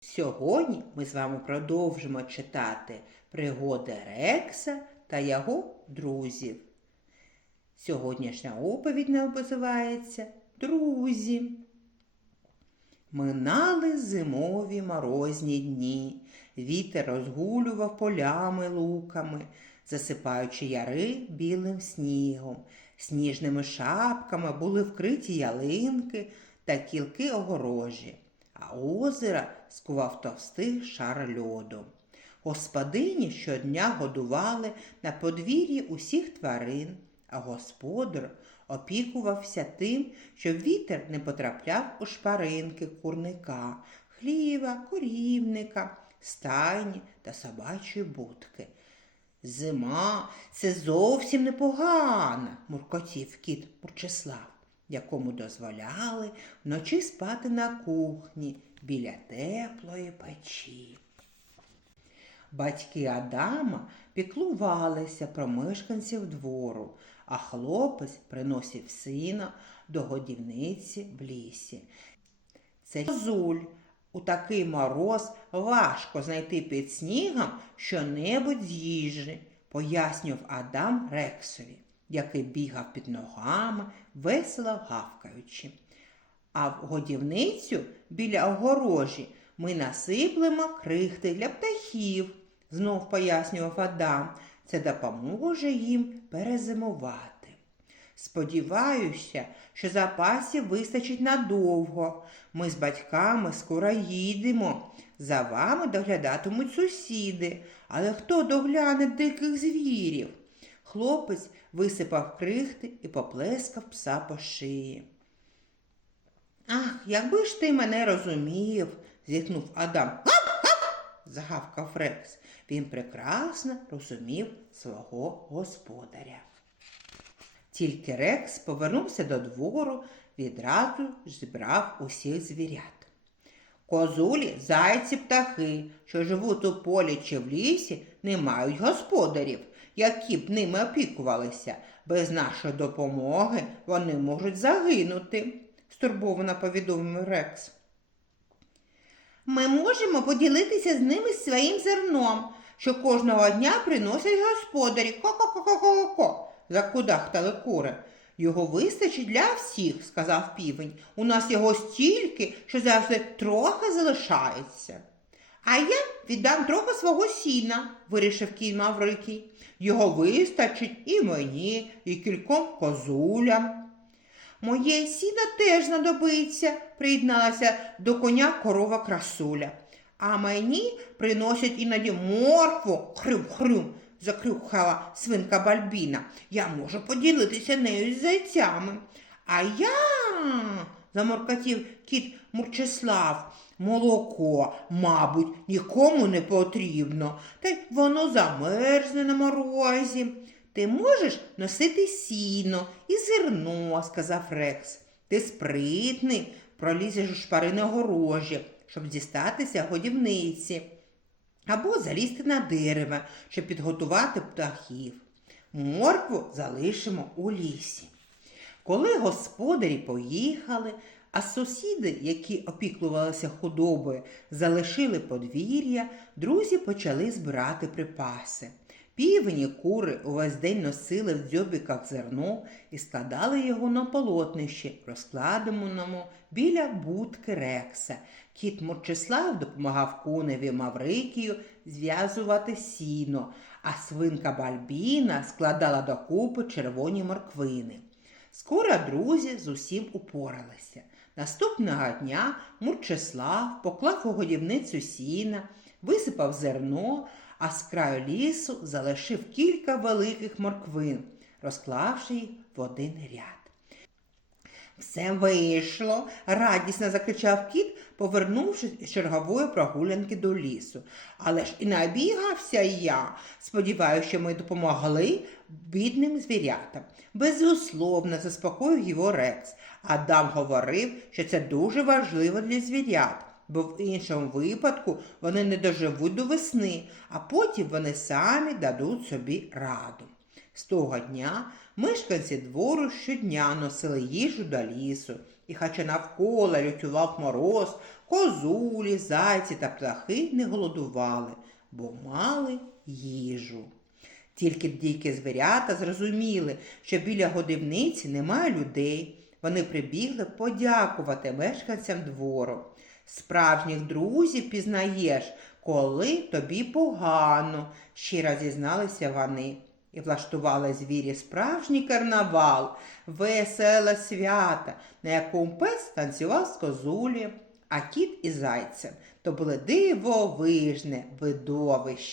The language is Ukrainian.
Сьогодні ми з вами продовжимо читати пригоди Рекса та його друзів. Сьогоднішня оповідь називається Друзі. Минали зимові морозні дні. Вітер розгулював полями луками, засипаючи яри білим снігом. Сніжними шапками були вкриті ялинки та кілки огорожі, а озера скував товстий шар льоду. Господині щодня годували на подвір'ї усіх тварин, а господар опікувався тим, щоб вітер не потрапляв у шпаринки курника, хліва, корівника, стайні та собачої будки. Зима це зовсім непогана, муркотів кіт Мурчислав, якому дозволяли вночі спати на кухні біля теплої печі. Батьки Адама піклувалися про мешканців двору, а хлопець приносив сина до годівниці в лісі. Це зуль. У такий мороз важко знайти під снігом що-небудь з їжі, пояснював Адам Рексові, який бігав під ногами, весело гавкаючи. А в годівницю біля огорожі ми насиплемо крихти для птахів, знов пояснював Адам. Це допоможе їм перезимувати. Сподіваюся, що запасів вистачить надовго. Ми з батьками скоро їдемо. За вами доглядатимуть сусіди. Але хто догляне диких звірів? Хлопець висипав крихти і поплескав пса по шиї. Ах, якби ж ти мене розумів, зітхнув Адам. Гап-гап! загавкав Рекс. Він прекрасно розумів свого господаря. Тільки Рекс повернувся до двору, відразу ж зібрав усіх звірят. Козулі, зайці, птахи, що живуть у полі чи в лісі, не мають господарів, які б ними опікувалися. Без нашої допомоги вони можуть загинути, стурбовано повідомив Рекс. Ми можемо поділитися з ними своїм зерном, що кожного дня приносять господарі. Ко-ко-ко-ко-ко-ко, закудахтали кури. Його вистачить для всіх, сказав півень. У нас його стільки, що завжди трохи залишається. А я віддам трохи свого сіна, вирішив кінь Маврикій. Його вистачить і мені, і кільком козулям. Моє сіно теж знадобиться, приєдналася до коня корова красуля. А мені приносять іноді моркву, хрюм-хрюм, закрюхала свинка Бальбіна. Я можу поділитися нею з зайцями. А я, заморкотів кіт Мурчислав, молоко, мабуть, нікому не потрібно, та й воно замерзне на морозі. Ти можеш носити сіно і зерно, сказав Рекс. Ти спритний, пролізеш у шпарини огорожі, щоб дістатися годівниці, або залізти на дерево, щоб підготувати птахів. Моркву залишимо у лісі. Коли господарі поїхали, а сусіди, які опіклувалися худобою, залишили подвір'я, друзі почали збирати припаси. Півні кури увесь день носили в дзьобіках зерно і складали його на полотнищі, розкладеному біля будки Рекса. Кіт Мурчислав допомагав коневі Маврикію зв'язувати сіно, а свинка Бальбіна складала докупи червоні морквини. Скоро друзі з усім упоралися. Наступного дня Мурчеслав поклав у годівницю сіна, висипав зерно, а з краю лісу залишив кілька великих морквин, розклавши їх в один ряд. Все вийшло, радісно закричав кіт, повернувшись з чергової прогулянки до лісу. Але ж і набігався я. Сподіваюся, що ми допомогли бідним звірятам. Безусловно, заспокоїв його Рекс. Адам говорив, що це дуже важливо для звірят, бо в іншому випадку вони не доживуть до весни, а потім вони самі дадуть собі раду. З того дня мешканці двору щодня носили їжу до лісу І хоча навколо лютував мороз, козулі, зайці та птахи не голодували, бо мали їжу. Тільки дикі звірята зрозуміли, що біля годівниці немає людей. Вони прибігли подякувати мешканцям двору. Справжніх друзів пізнаєш, коли тобі погано, щиро зізналися вони. І влаштували звірі справжній карнавал, веселе свята, на якому пес танцював з козулі, а кіт із зайцем. То були дивовижне видовище.